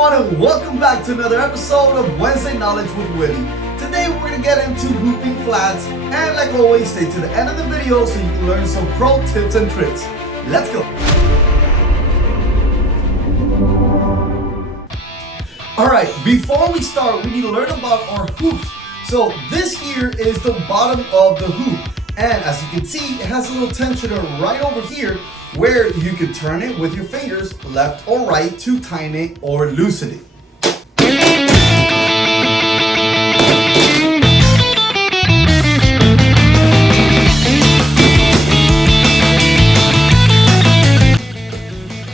everyone, and welcome back to another episode of Wednesday Knowledge with Willy. Today we're going to get into hooping flats, and like always, stay to the end of the video so you can learn some pro tips and tricks. Let's go! Alright, before we start, we need to learn about our hoops. So this here is the bottom of the hoop, and as you can see, it has a little tensioner right over here where you can turn it with your fingers left or right to tighten it or loosen it.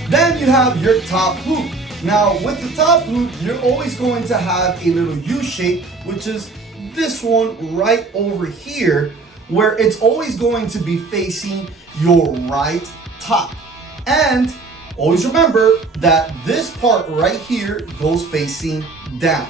Then you have your top hoop. Now with the top hoop, you're always going to have a little U shape, which is this one right over here, where it's always going to be facing your right top. And always remember that this part right here goes facing down.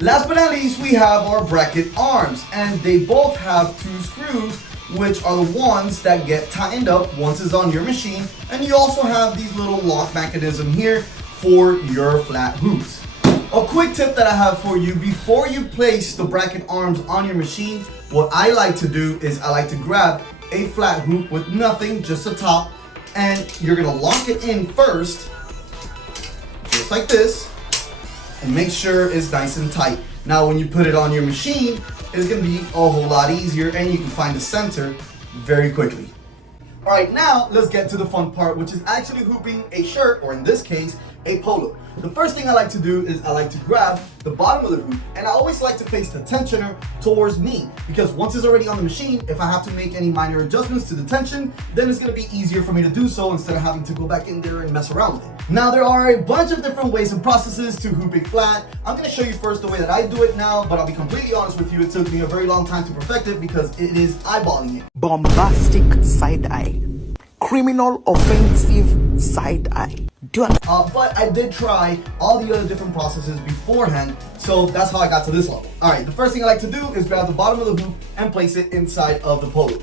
Last but not least, we have our bracket arms, and they both have two screws, which are the ones that get tightened up once it's on your machine. And you also have these little lock mechanism here for your flat hoops. A quick tip that I have for you: before you place the bracket arms on your machine, what I like to do is I like to grab a flat hoop with nothing, just a top, and you're gonna lock it in first, just like this, and make sure it's nice and tight. Now when you put it on your machine, it's gonna be a whole lot easier, and you can find the center very quickly. Alright, now let's get to the fun part, which is actually hooping a shirt, or in this case, a polo. The first thing I like to do is I like to grab the bottom of the hoop, and I always like to face the tensioner towards me, because once it's already on the machine, if I have to make any minor adjustments to the tension, then it's going to be easier for me to do so instead of having to go back in there and mess around with it. Now there are a bunch of different ways and processes to hooping flat. I'm going to show you first the way that I do it now, but I'll be completely honest with you, it took me a very long time to perfect it because it is eyeballing it. Bombastic side eye. Criminal offensive side eye. But I did try all the other different processes beforehand, so that's how I got to this level. Alright, the first thing I like to do is grab the bottom of the hoop and place it inside of the polo.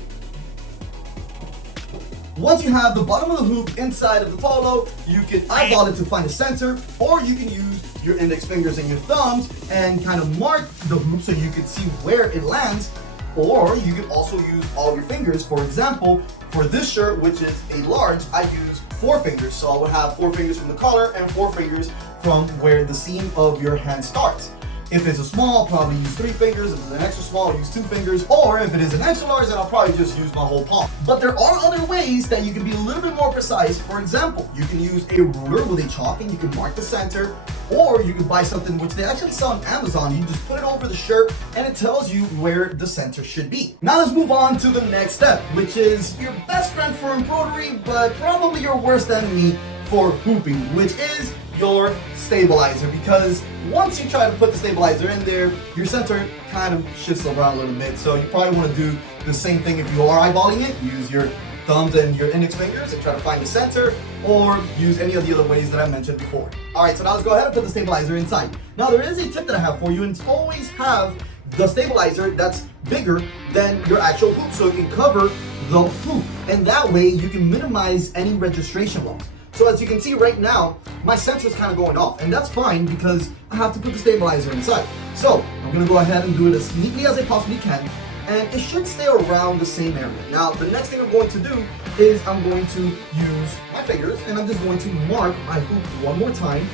Once you have the bottom of the hoop inside of the polo, you can eyeball it to find the center, or you can use your index fingers and your thumbs and kind of mark the hoop so you can see where it lands. Or you can also use all of your fingers. For example, for this shirt, which is a large, I use 4 fingers. So I would have 4 fingers from the collar and 4 fingers from where the seam of your hand starts. If it's a small, I'll probably use 3 fingers. If it's an extra small, I'll use 2 fingers. Or if it is an extra large, then I'll probably just use my whole palm. But there are other ways that you can be a little bit more precise. For example, you can use a ruler with a chalk and you can mark the center. Or you can buy something which they actually sell on Amazon. You just put it over the shirt and it tells you where the center should be. Now let's move on to the next step, which is your best friend for embroidery, but probably your worst enemy for hooping, which is your stabilizer. Because once you try to put the stabilizer in there, your center kind of shifts around a little bit. So you probably want to do the same thing if you are eyeballing it. Use your thumbs and your index fingers and try to find the center, or use any of the other ways that I mentioned before. Alright, so now let's go ahead and put the stabilizer inside. Now there is a tip that I have for you, and it's always have the stabilizer that's bigger than your actual hoop so it can cover the hoop, and that way you can minimize any registration loss. So as you can see right now, my center is kind of going off, and that's fine because I have to put the stabilizer inside. So I'm going to go ahead and do it as neatly as I possibly can, and it should stay around the same area. Now the next thing I'm going to do is I'm going to use my fingers, and I'm just going to mark my hoop one more time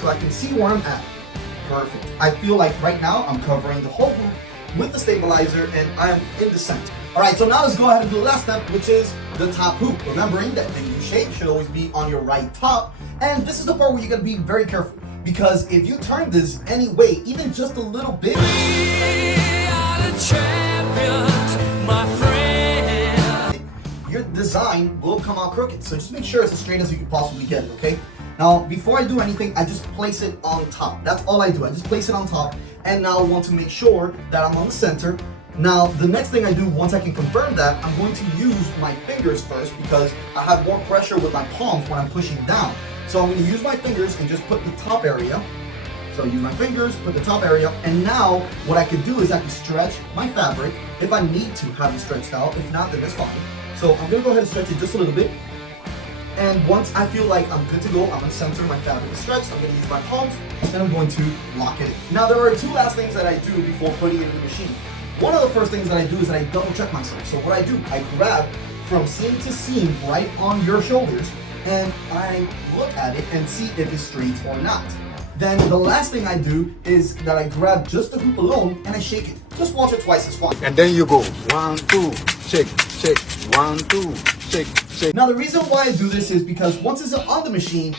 so I can see where I'm at. Perfect. I feel like right now I'm covering the whole hoop with the stabilizer and I'm in the center. Alright, so now let's go ahead and do the last step, which is the top hoop. Remembering that the U shape should always be on your right top. And this is the part where you gotta be very careful, because if you turn this any way, even just a little bit, your design will come out crooked. So just make sure it's as straight as you can possibly get it, okay? Now, before I do anything, I just place it on top. That's all I do. I just place it on top, and now I want to make sure that I'm on the center. Now, the next thing I do, once I can confirm that, I'm going to use my fingers first, because I have more pressure with my palms when I'm pushing down. So I'm going to use my fingers and just put the top area. So use my fingers, put the top area, and now what I can do is I can stretch my fabric if I need to have it stretched out. If not, then it's fine. So I'm going to go ahead and stretch it just a little bit. And once I feel like I'm good to go, I'm gonna center my fabric is stretched, I'm gonna use my palms, and I'm going to lock it in. Now there are two last things that I do before putting it in the machine. One of the first things that I do is that I double check myself. So what I do, I grab from seam to seam right on your shoulders, and I look at it and see if it's straight or not. Then the last thing I do is that I grab just the hoop alone and I shake it. Just once or twice is fine. And then you go 1, 2, shake, shake, 1, 2, shake, shake. Now the reason why I do this is because once it's on the machine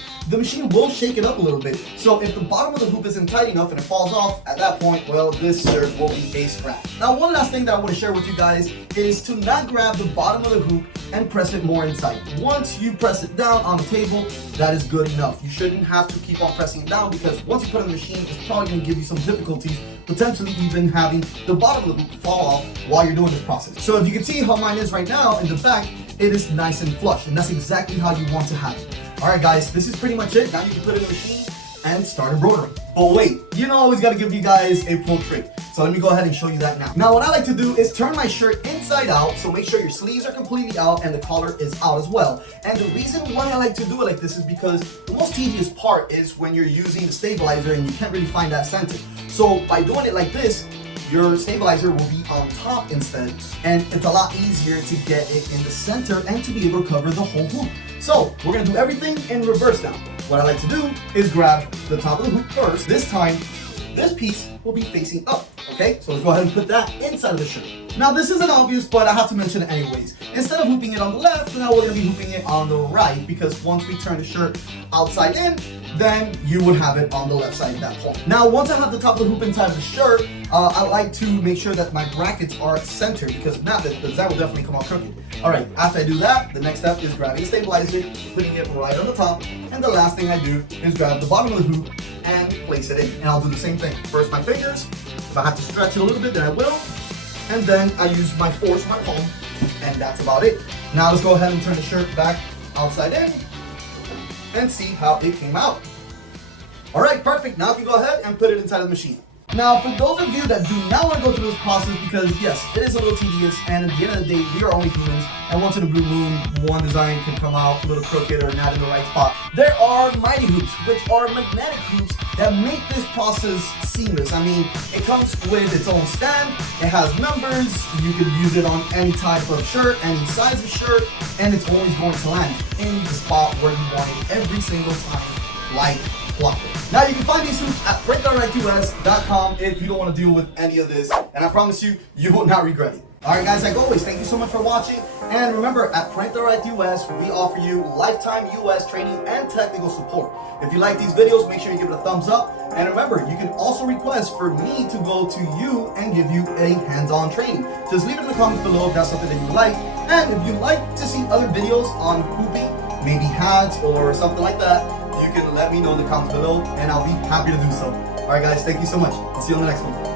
will shake it up a little bit. So if the bottom of the hoop isn't tight enough and it falls off, at that point, well, this shirt will be a scrap. Now one last thing that I want to share with you guys is to not grab the bottom of the hoop and press it more inside. Once you press it down on the table, that is good enough. You shouldn't have to keep on pressing it down because once you put it in the machine, it's probably going to give you some difficulties, potentially even having the bottom of the hoop fall off while you're doing this process. So if you can see how mine is right now in the back, it is nice and flush, and that's exactly how you want to have it. Alright guys, this is pretty much it. Now you can put it in the machine and start embroidering. But wait, you know I always gotta give you guys a pro trick. So let me go ahead and show you that now. Now what I like to do is turn my shirt inside out, so make sure your sleeves are completely out and the collar is out as well. And the reason why I like to do it like this is because the most tedious part is when you're using the stabilizer and you can't really find that center. So by doing it like this, your stabilizer will be on top instead, and it's a lot easier to get it in the center and to be able to cover the whole hoop. So we're gonna do everything in reverse now. What I like to do is grab the top of the hoop first. This time, this piece will be facing up, okay? So let's go ahead and put that inside of the shirt. Now this isn't obvious, but I have to mention it anyways. Instead of hooping it on the left, now we're gonna be hooping it on the right, because once we turn the shirt outside in, then you would have it on the left side at that point. Now once I have the top of the hoop inside of the shirt, I like to make sure that my brackets are centered, because if not, that will definitely come out crooked. Alright, after I do that, the next step is grabbing the stabilizer, putting it right on the top, and the last thing I do is grab the bottom of the hoop and place it in. And I'll do the same thing. First my fingers, if I have to stretch it a little bit, then I will. And then I use my force, my palm, and that's about it. Now let's go ahead and turn the shirt back outside in and see how it came out. Alright, perfect. Now you can go ahead and put it inside of the machine. Now, for those of you that do not want to go through this process, because yes, it is a little tedious, and at the end of the day, we are only humans, and once in a blue moon, one design can come out a little crooked or not in the right spot. There are mighty hoops, which are magnetic hoops that make this process seamless. I mean, it comes with its own stand, it has numbers, you can use it on any type of shirt, any size of shirt, and it's always going to land in the spot where you want it every single time, like clockwork. Now you can find these hoops at print.us.com if you don't want to deal with any of this, and I promise you, you will not regret it. Alright guys, like always, thank you so much for watching, and remember, at Print.us, we offer you lifetime US training and technical support. If you like these videos, make sure you give it a thumbs up, and remember, you can also request for me to go to you and give you a hands-on training. Just leave it in the comments below if that's something that you like, and if you'd like to see other videos on hooping, maybe hats or something like that, you can let me know in the comments below, and I'll be happy to do so. Alright guys, thank you so much. I'll see you on the next one.